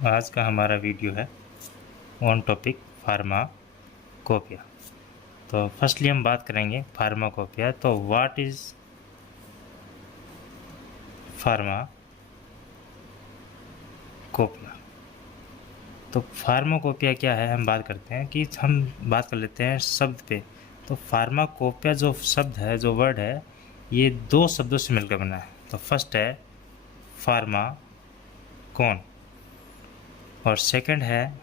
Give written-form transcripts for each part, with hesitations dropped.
आज का हमारा वीडियो है ऑन टॉपिक फार्माकोपिया। तो फर्स्टली हम बात करेंगे फार्माकोपिया। तो व्हाट इज़ फार्माकोपिया? तो फार्माकोपिया क्या है, हम बात करते हैं कि हम बात कर लेते हैं शब्द पे। तो फार्माकोपिया जो शब्द है, जो वर्ड है, ये दो शब्दों से मिलकर बना है। तो फर्स्ट है फार्मा कौन और सेकंड है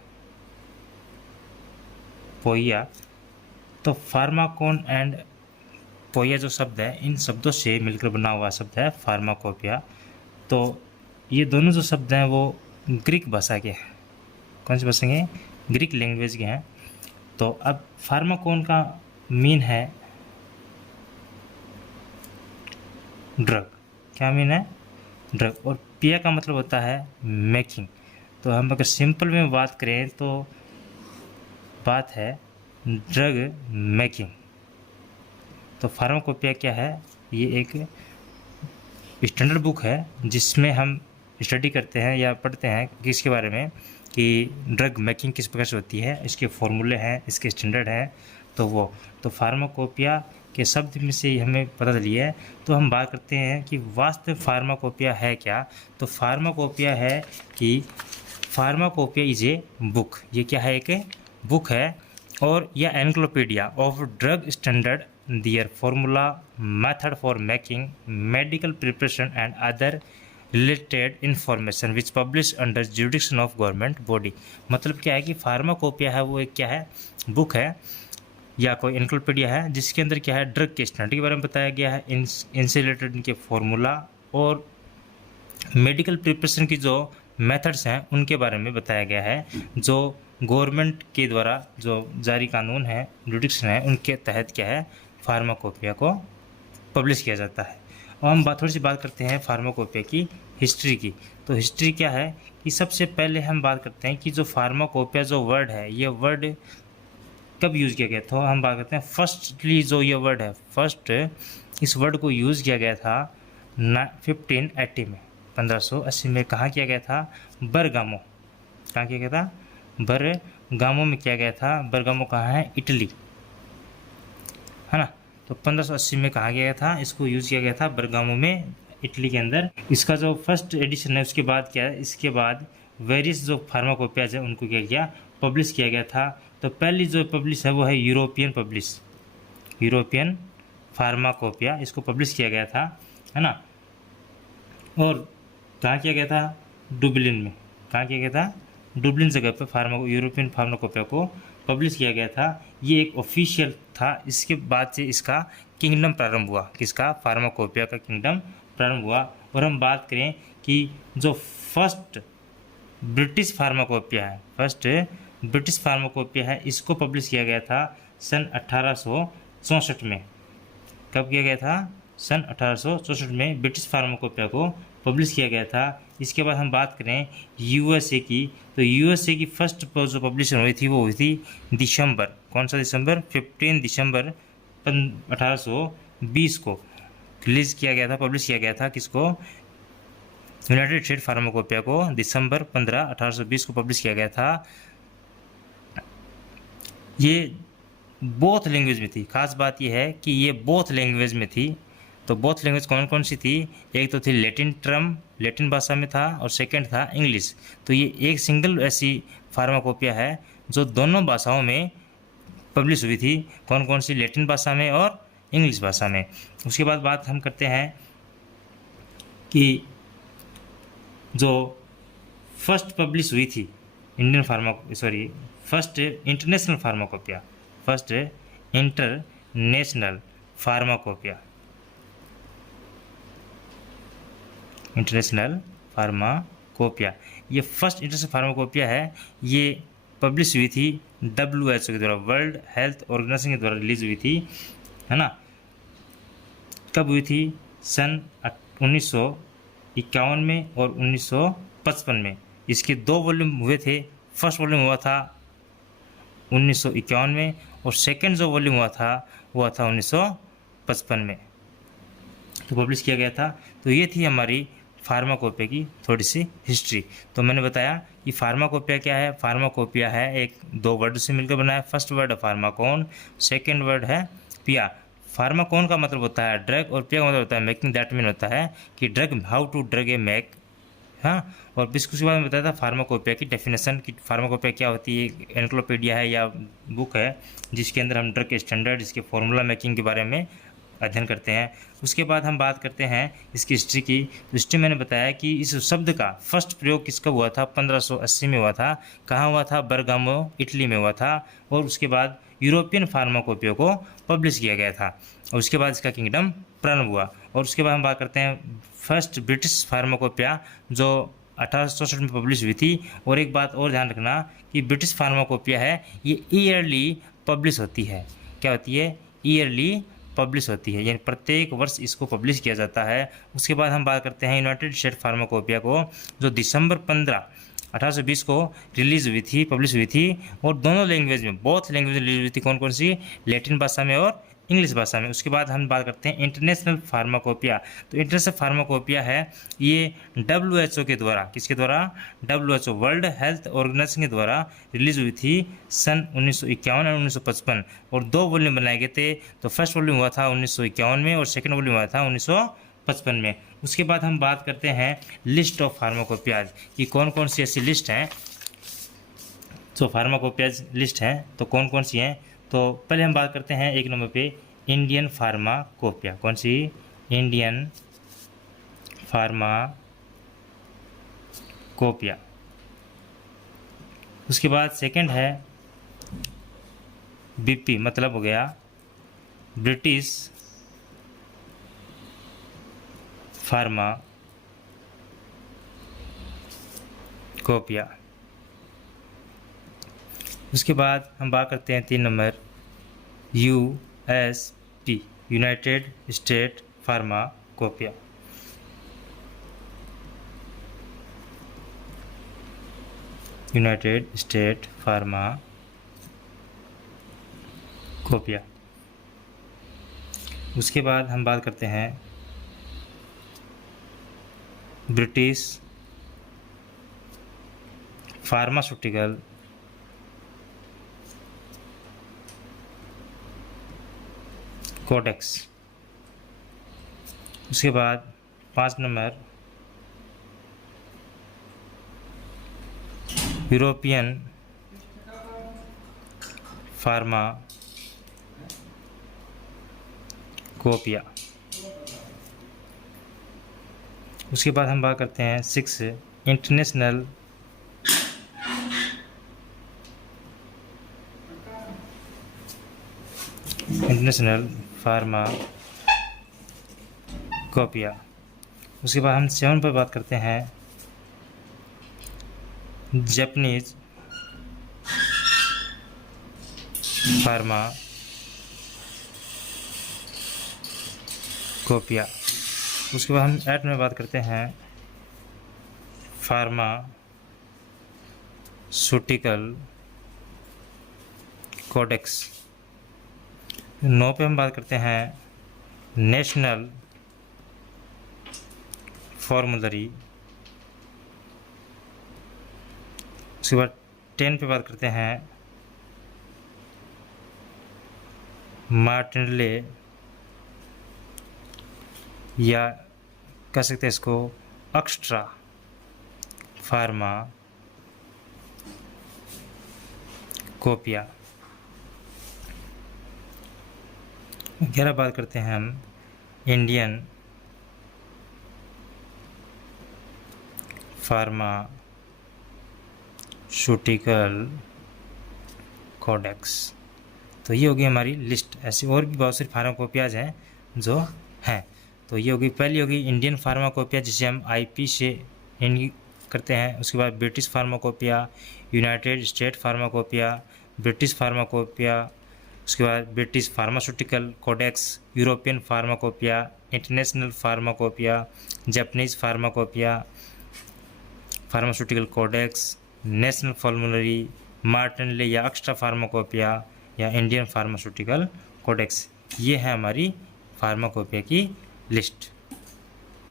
पोइया। तो फार्माकोन एंड पोइया जो शब्द है, इन शब्दों से मिलकर बना हुआ शब्द है फार्माकोपिया। तो ये दोनों जो शब्द हैं वो ग्रीक भाषा के हैं। कौन सी भाषा के? ग्रीक लैंग्वेज के हैं। तो अब फार्माकोन का मीन है ड्रग। क्या मीन है? ड्रग। और पिया का मतलब होता है मेकिंग। तो हम अगर सिंपल में बात करें तो बात है ड्रग मेकिंग। तो फार्माकोपिया क्या है? ये एक स्टैंडर्ड बुक है जिसमें हम स्टडी करते हैं या पढ़ते हैं किसके बारे में, कि ड्रग मेकिंग किस प्रकार से होती है, इसके फॉर्मूले हैं, इसके स्टैंडर्ड हैं। तो फार्माकोपिया के शब्द में से हमें पता चली है। तो हम बात करते हैं कि वास्तव फार्माकोपिया है क्या। तो फार्माकोपिया है कि फार्माकोपिया इज ए बुक। ये क्या है? एक बुक है और या encyclopaedia of drug standard, their formula, method for making, medical preparation and other related information which published under jurisdiction of government body। मतलब क्या है कि फार्माकोपिया है वो एक क्या है? बुक है या कोई एनक्लोपीडिया है जिसके अंदर क्या है? ड्रग के स्टैंडर्ड के बारे में बताया गया है, इनसे रिलेटेड इनके फॉर्मूला और मेडिकल प्रिपरेशन की जो मेथड्स हैं उनके बारे में बताया गया है, जो गवर्नमेंट के द्वारा जो जारी कानून है, जुडिक्शन है, उनके तहत क्या है? फार्माकोपिया को पब्लिश किया जाता है। और हम थोड़ी सी बात करते हैं फार्माकोपिया की हिस्ट्री की। तो हिस्ट्री क्या है कि सबसे पहले हम बात करते हैं कि जो फार्माकोपिया जो वर्ड है, ये वर्ड कब यूज़ किया गया था। हम बात करते हैं फर्स्टली जो ये वर्ड है, फर्स्ट इस वर्ड को यूज़ किया गया था 1580 में, 1580 में। कहाँ किया गया था? बरगामो। कहाँ किया गया था? बरगामो में किया गया था। बरगामो कहाँ है? इटली, है ना। तो 1580 में कहा गया था, इसको यूज़ किया गया था बरगामो में, इटली के अंदर। इसका जो फर्स्ट एडिशन है उसके बाद क्या है, इसके बाद वेरियस जो फार्माकोपियाज है उनको क्या किया? पब्लिश किया गया था। तो पहली जो पब्लिश है वो है यूरोपियन फार्माकोपिया, इसको पब्लिश किया गया था, है ना। और कहाँ किया गया था? डुबलिन में। कहाँ किया गया था? डुबलिन जगह पे यूरोपियन फार्माकोपिया को पब्लिश किया गया था। ये एक ऑफिशियल था। इसके बाद से इसका किंगडम प्रारंभ हुआ। किसका? फार्माकोपिया का किंगडम प्रारंभ हुआ। और हम बात करें कि जो फर्स्ट ब्रिटिश फार्माकोपिया है, इसको पब्लिश किया गया था सन 1864 में। कब किया गया था? सन 1864 में ब्रिटिश फार्माकोपिया को पब्लिश किया गया था। इसके बाद हम बात करें यूएसए की। तो यूएसए की फर्स्ट जो पब्लिशन हुई थी वो हुई थी दिसंबर, कौन सा दिसंबर? 15 दिसंबर 1820 को रिलीज़ किया गया था, पब्लिश किया गया था। किसको? यूनाइटेड स्टेट फार्माकोपिया को दिसंबर 15, 1820 को पब्लिश किया गया था। ये बोथ लैंग्वेज में थी। खास बात यह है कि ये बोथ लैंग्वेज में थी। तो बोथ लैंग्वेज कौन कौन सी थी? एक तो थी लैटिन भाषा में था, और सेकंड था इंग्लिश। तो ये एक सिंगल ऐसी फार्माकोपिया है जो दोनों भाषाओं में पब्लिश हुई थी। कौन कौन सी? लैटिन भाषा में और इंग्लिश भाषा में। उसके बाद बात हम करते हैं कि जो फर्स्ट पब्लिश हुई थी फर्स्ट इंटरनेशनल फार्माकोपिया, ये फर्स्ट इंटरनेशनल फार्माकोपिया है। ये पब्लिश हुई थी WHO के द्वारा, वर्ल्ड हेल्थ ऑर्गेनाइजेशन के द्वारा रिलीज हुई थी, है ना। कब हुई थी? सन 1951 में और 1955 में। इसके 2 वॉल्यूम हुए थे। फर्स्ट वॉल्यूम हुआ था 1951 में, और सेकंड जो वॉल्यूम हुआ था 1955 में, तो पब्लिश किया गया था। तो ये थी हमारी फार्माकोपिया की थोड़ी सी हिस्ट्री। तो मैंने बताया कि फार्माकोपिया क्या है। फार्माकोपिया है एक दो वर्ड से मिलकर बना है। फर्स्ट वर्ड है फार्माकोन, सेकेंड वर्ड है पिया। फार्माकोन का मतलब होता है ड्रग और पिया का मतलब होता है मेकिंग। दैट मीन होता है कि drug, how to drug a make. हाँ, और उसके बाद में बताया था फार्माकोपिया की डेफिनेशन कि फार्माकोपिया क्या होती है। एनसाइक्लोपीडिया है या बुक है जिसके अंदर हम ड्रग के स्टैंडर्ड, इसके फॉर्मूला मेकिंग के बारे में अध्ययन करते हैं। उसके बाद हम बात करते हैं इसकी हिस्ट्री की। हिस्ट्री मैंने बताया कि इस शब्द का फर्स्ट प्रयोग किसका हुआ था, 1580 में हुआ था। कहाँ हुआ था, बरगामो इटली में हुआ था। और उसके बाद यूरोपियन फार्माकोपिया को पब्लिश किया गया था और उसके बाद इसका किंगडम प्रारंभ हुआ। और उसके बाद हम बात करते हैं फर्स्ट ब्रिटिश फार्माकोपिया जो 1864 में पब्लिश हुई थी। और एक बात और ध्यान रखना कि ब्रिटिश फार्माकोपिया है ये ईयरली पब्लिश होती है। क्या होती है, ईयरली पब्लिश होती है, यानी प्रत्येक वर्ष इसको पब्लिश किया जाता है। उसके बाद हम बात करते हैं यूनाइटेड स्टेट फार्माकोपिया को जो दिसंबर 15 1820 को रिलीज हुई थी, पब्लिश हुई थी। और दोनों लैंग्वेज में, बहुत लैंग्वेज में रिलीज हुई थी। कौन कौन सी, लैटिन भाषा में और इंग्लिश भाषा में। उसके बाद हम बात करते हैं इंटरनेशनल फार्माकोपिया। तो इंटरनेशनल फार्माकोपिया है ये WHO के द्वारा, किसके द्वारा, WHO वर्ल्ड हेल्थ ऑर्गेनाइजेशन के द्वारा रिलीज हुई थी सन 1951 और 1955। और दो वॉल्यूम बनाए गए थे। तो फर्स्ट वॉल्यूम हुआ था 1951 में और सेकेंड वॉल्यूम हुआ था 1955 में। उसके बाद हम बात करते हैं लिस्ट ऑफ फार्माकोपियाज कि कौन कौन सी ऐसी लिस्ट हैं जो फार्माकोपियाज लिस्ट हैं, तो कौन कौन सी हैं। तो पहले हम बात करते हैं एक नंबर पे इंडियन फार्माकोपिया। कौन सी, इंडियन फार्माकोपिया। उसके बाद सेकंड है BP, मतलब हो गया ब्रिटिश फार्माकोपिया। उसके बाद हम बात करते हैं 3 number USP, United State pharmacopoeia. United State pharmacopoeia. उसके बाद हम बात करते हैं ब्रिटिश फार्मास्यूटिकल कोडेक्स। उसके बाद 5 नंबर यूरोपियन फार्माकोपिया। उसके बाद हम बात करते हैं 6 इंटरनेशनल फार्माकोपिया। उसके बाद हम 7 पर बात करते हैं जापानीज फार्माकोपिया। उसके बाद हम 8 में बात करते हैं फार्मास्यूटिकल कोडेक्स। 9 पे हम बात करते हैं नेशनल फॉर्मूलरी। उसके बाद 10 पे बात करते हैं मार्टिनले, या कह सकते हैं इसको एक्स्ट्रा फार्माकोपिया। 11 बात करते हैं हम इंडियन फार्मास्यूटिकल कोडेक्स। तो ये होगी हमारी लिस्ट। ऐसी और भी बहुत सारी फार्माकोपियाज हैं जो हैं। तो ये होगी, पहली होगी इंडियन फार्माकोपिया जिसे हम IP से करते हैं। उसके बाद British pharmacopoeia, United State pharmacopoeia, British pharmacopoeia. उसके बाद British pharmaceutical codex, European pharmacopoeia, international pharmacopoeia, Japanese pharmacopoeia, pharmaceutical codex, national formulary, Martindale या एक्स्ट्रा फार्माकोपिया, या इंडियन फार्मास्यूटिकल कोडेक्स। ये है हमारी फार्माकोपिया की लिस्ट।